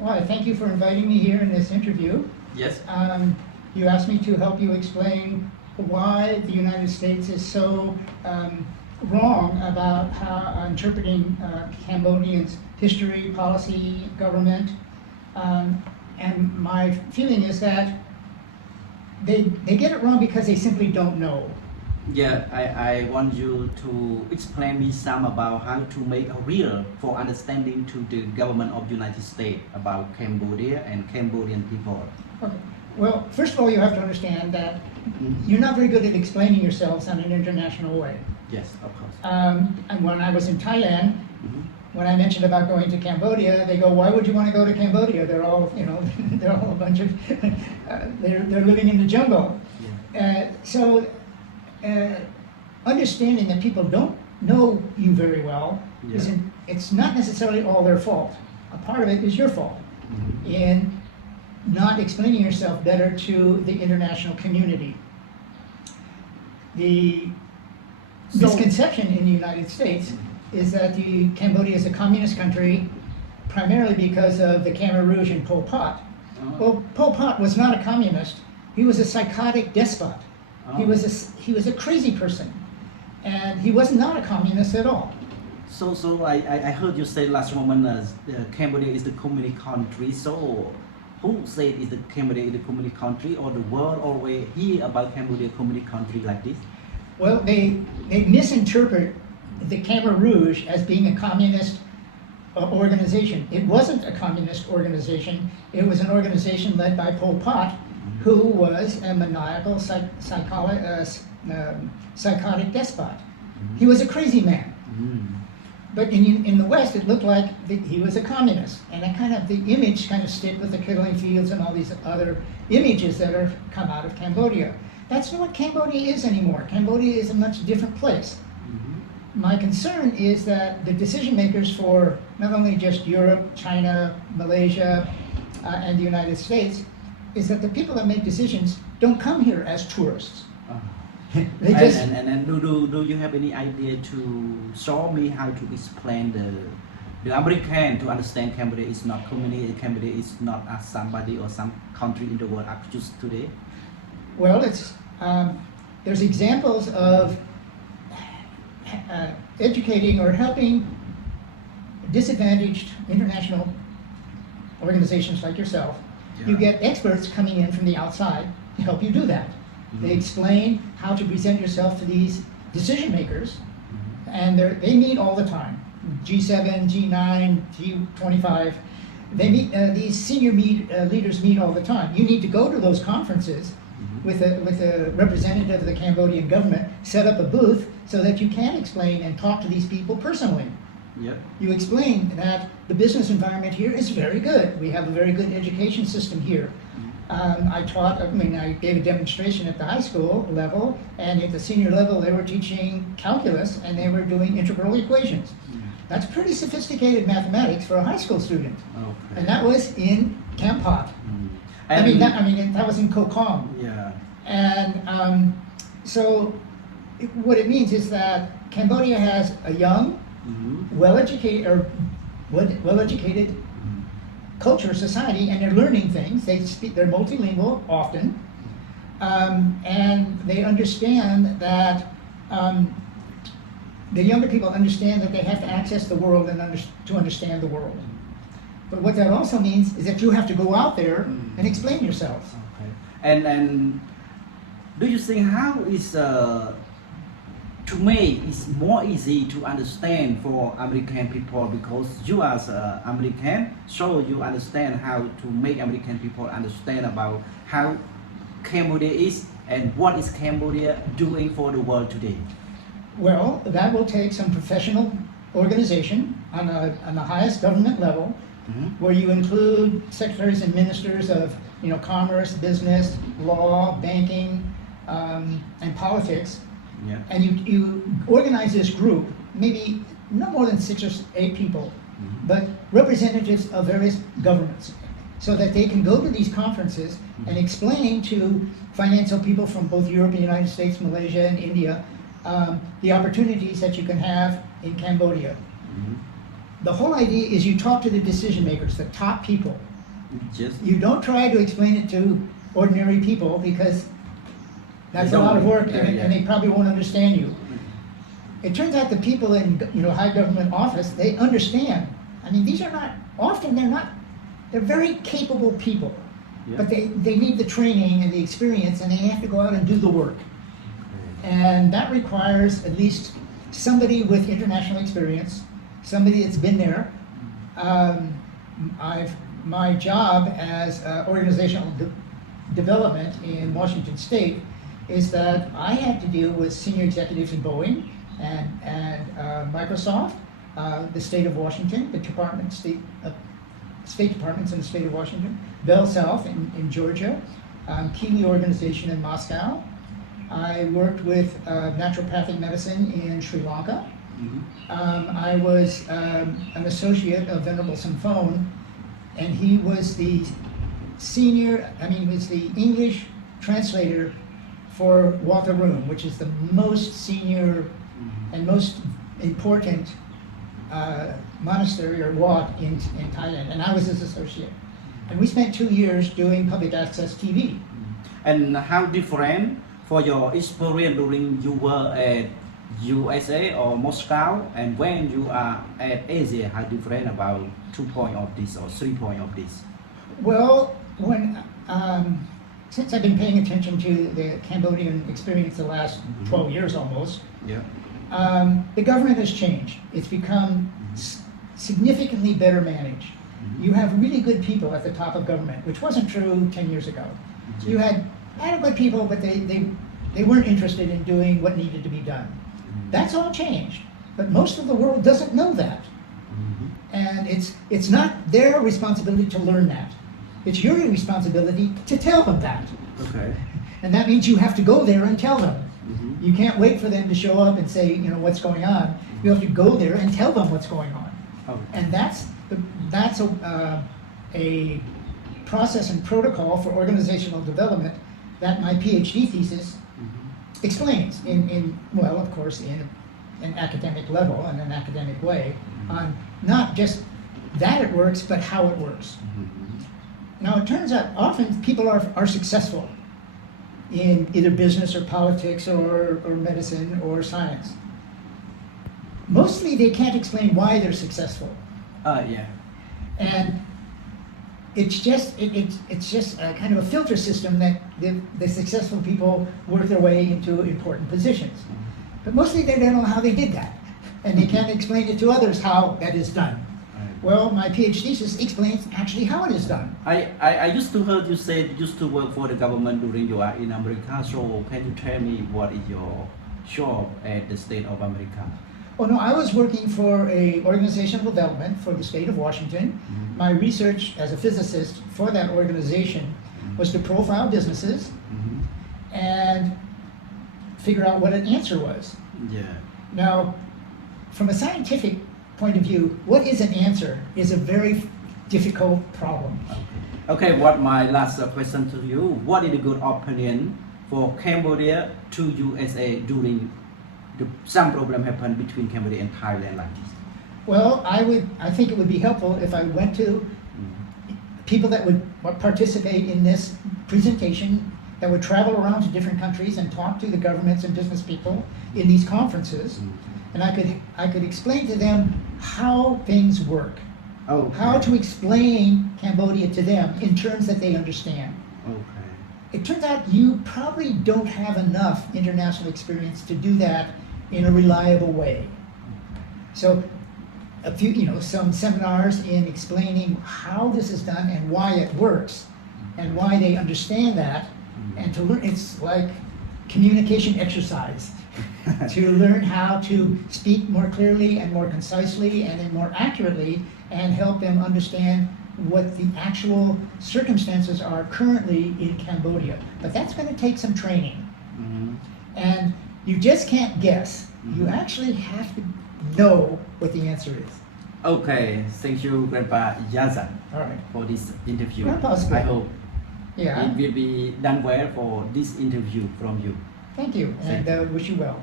Well, I thank you for inviting me here in this interview. Yes. You asked me to help you explain why the United States is so wrong about how interpreting Cambodians' history, policy, government. And my feeling is that they get it wrong because they simply don't know. Yeah, I want you to explain me some about how to make a real for understanding to the government of the United States about Cambodia and Cambodian people. Okay. Well, first of all, you have to understand that you're not very good at explaining yourselves on an international way. Yes, of course. And when I was in Thailand, when I mentioned about going to Cambodia, they go, "Why would you want to go to Cambodia? They're all, they're all a bunch of, they're living in the jungle." Yeah. Understanding that people don't know you very well, it's not necessarily all their fault. A part of it is your fault in not explaining yourself better to the international community. The misconception in the United States is that Cambodia is a communist country primarily because of the Khmer Rouge and Pol Pot. Well, Pol Pot was not a communist. He was a psychotic despot. He was a crazy person, and he was not a communist at all. So I heard you say last moment Cambodia is the communist country. So who said is the Cambodia is the communist country, or the world always hear about Cambodia communist country like this? Well, they misinterpret the Khmer Rouge as being a communist organization. It wasn't a communist organization. It was an organization led by Pol Pot, who was a maniacal psychotic despot. He was a crazy man. But in the West, it looked like he was a communist. And the image kind of stick with the killing fields and all these other images that are come out of Cambodia. That's not what Cambodia is anymore. Cambodia is a much different place. My concern is that the decision makers for not only just Europe, China, Malaysia, and the United States, is that the people that make decisions don't come here as tourists. They just and do you have any idea to show me how to explain the American to understand Cambodia is not communist, Cambodia is not as somebody or some country in the world as just today? Well, it's there's examples of educating or helping disadvantaged international organizations like yourself. You get experts coming in from the outside to help you do that. They explain how to present yourself to these decision makers, and they meet all the time. G7, G9, G25. They meet. These senior leaders meet all the time. You need to go to those conferences with a representative of the Cambodian government. Set up a booth so that you can explain and talk to these people personally. Yep. You explain that the business environment here is very good. We have a very good education system here. I gave a demonstration at the high school level, and at the senior level they were teaching calculus and they were doing integral equations. That's pretty sophisticated mathematics for a high school student. Okay. And that was in Camp Pot. That was in Kokong. Yeah. And so what it means is that Cambodia has a young, well-educated culture, society, and they're learning things. They're multilingual often, and they understand that the younger people understand that they have to access the world and to understand the world. But what that also means is that you have to go out there and explain yourself. Okay. And do you think how is to make it more easy to understand for American people, because you as American, so you understand how to make American people understand about how Cambodia is and what is Cambodia doing for the world today? Well, that will take some professional organization on the highest government level, where you include secretaries and ministers of commerce, business, law, banking, and politics. Yeah. And you organize this group, maybe no more than 6 or 8 people, but representatives of various governments, so that they can go to these conferences and explain to financial people from both Europe and the United States, Malaysia and India, the opportunities that you can have in Cambodia. the whole idea is you talk to the decision makers, the top people. Just You don't try to explain it to ordinary people because that's They a lot of don't- work yeah, yeah. and they probably won't understand you. It turns out the people in high government office, they understand. I mean, these are not, often they're very capable people. Yeah. But they need the training and the experience and they have to go out and do the work. And that requires at least somebody with international experience, somebody that's been there. My job as organizational development in Washington State is that I had to deal with senior executives in Boeing and Microsoft, the state of Washington, the state departments in the state of Washington, Bell South in Georgia, Keeley organization in Moscow. I worked with naturopathic medicine in Sri Lanka. I was an associate of Venerable Samphone, and he was the English translator for Wat Arun, which is the most senior and most important monastery or wat in Thailand, and I was his associate. And we spent 2 years doing public access TV. And how different for your experience during you were at USA or Moscow and when you are at Asia, how different about 2 points of this or 3 points of this? Well, since I've been paying attention to the Cambodian experience the last 12 years almost, Yeah. the government has changed. It's become significantly better managed. You have really good people at the top of government, which wasn't true 10 years ago. You had adequate people, but they weren't interested in doing what needed to be done. That's all changed, but most of the world doesn't know that. And it's not their responsibility to learn that. It's your responsibility to tell them that. Okay. And that means you have to go there and tell them. You can't wait for them to show up and say, what's going on. You have to go there and tell them what's going on. Okay. And that's a process and protocol for organizational development that my PhD thesis explains of course, in an academic level and an academic way on not just that it works, but how it works. Now, it turns out often people are successful in either business or politics or medicine or science. Mostly they can't explain why they're successful. Yeah. And it's just a kind of a filter system that the successful people work their way into important positions. But mostly they don't know how they did that. And they can't explain it to others how that is done. Well, my PhD thesis explains actually how it is done. I used to heard you say you used to work for the government during you are in America. So can you tell me what is your job at the state of America? Oh no, I was working for a organizational development for the state of Washington. My research as a physicist for that organization was to profile businesses and figure out what an answer was. Yeah. Now, from a scientific point of view, what is an answer is a very difficult problem. Okay, what my last question to you, what is a good opinion for Cambodia to USA during some problem happened between Cambodia and Thailand like this? Well, I think it would be helpful if I went to people that would participate in this presentation, that would travel around to different countries and talk to the governments and business people in these conferences, and I could explain to them how things work, how to explain Cambodia to them in terms that they understand. Okay. It turns out you probably don't have enough international experience to do that in a reliable way. So a few, some seminars in explaining how this is done and why it works and why they understand that, and to learn, it's like communication exercise to learn how to speak more clearly and more concisely and then more accurately and help them understand what the actual circumstances are currently in Cambodia. But that's going to take some training. And you just can't guess. You actually have to know what the answer is. Okay, thank you, Grandpa Yaza, All right. for this interview. Grandpa's good. I hope Yeah. it will be done well for this interview from you. Thank you, and wish you well.